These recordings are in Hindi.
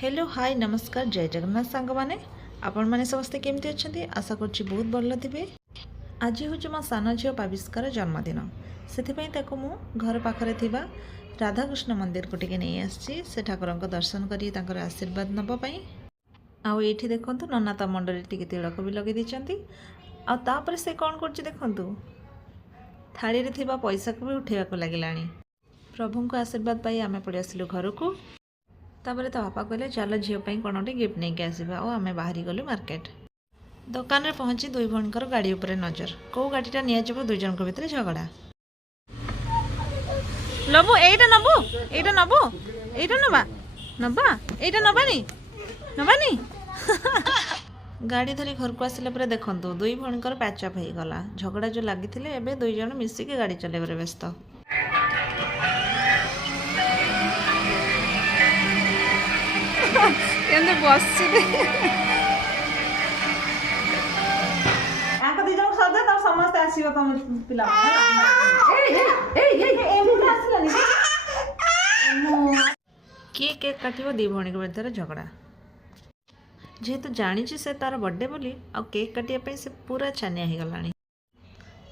हेलो हाय नमस्कार जय जगन्नाथ सांग मैंने आपण मैंने समस्ते केमती अच्छा आशा करुँच बहुत भल थे। आज हूँ मो सान झील पाविष्कार जन्मदिन से मु घर पाखरे थिबा राधाकृष्ण मंदिर को टिके नहीं आसी से ठाकुर दर्शन कर आशीर्वाद नापी आउ ये देखूँ ननाता मंडली टी तिलक भी लगे आपर से कौन कर देखु थाली रे थिबा पैसा को भी उठेवा लगिला। प्रभु को आशीर्वाद पाई आम पड़े आसलु घर को तापर तो बापा कहले चल झीपाई कौन गोटे गिफ्ट नहीं आसवा और आम बाहरी गलु मार्केट दुकान रे पहुँची दुई भणकर गाड़ी उपर नजर कौ गाड़ीटा नि दुई जन भितर झगड़ा लबु एटा नबु एटा नबु एटा नबा नबा एटा नबानी नबानी गाड़ी धरी घर को आसिला पर देखंतु दुई भणकर पैचअप हो गला झगड़ा जो लगी एबे दुई जन मिसिक गाड़ी चलेबार व्यस्त। समस्ते आसीबा तुम पिला किए केक काटिबो दी भणी के भीतर झगड़ा जेहेतु जानी से तार बर्थडे बोली आ केक काटिया पे से पूरा छानिया हो गलानी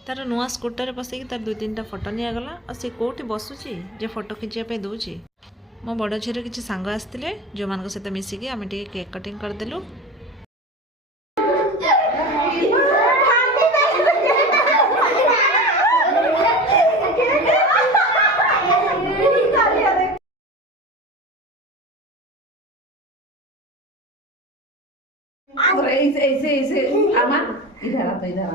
तार नुआ स्कूटर बसई तार दुई तीन टा फोटो निगला और सी कौटी बसुची जे फोटो खिंचापी दूची। मो बड़ झीर किसी सांग आसते जो मान सहित मिसिकी आम टे केक कटिंग करदेलु। ऐसे अमन इधर आ तो इधर आ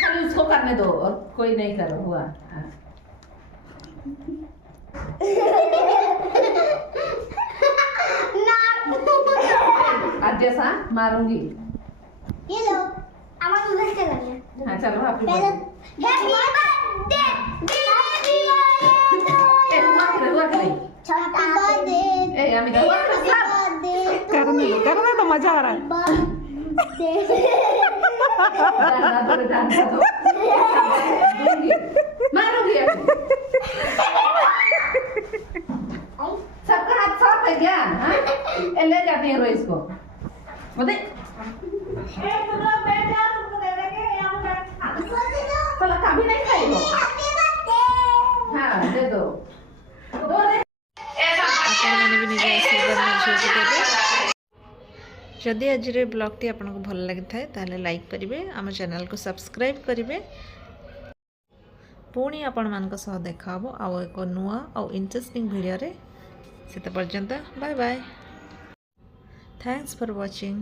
खाली उसको करने दो और कोई नहीं करो हुआ। आज जैसा मारूंगी ये लो अमन उधर चला गया। हाँ चलो हैप्पी बर्थडे ए अमित करने तो मजा आ रहा है। मारूंगी सबका हाथ साफ है क्या? ले जाती है रोइस को बोले चलो कभी नहीं खाएगा। हाँ दे दो जदि आज ब्लॉगटी आपको भल लगी था लाइक करेंगे आम चैनल को सब्सक्राइब करेंगे पुणी आपण मान सह देखा आउ एक नुआ आउ इंटरेस्टिंग वीडियो रे से पर्यंत bye bye thanks for watching.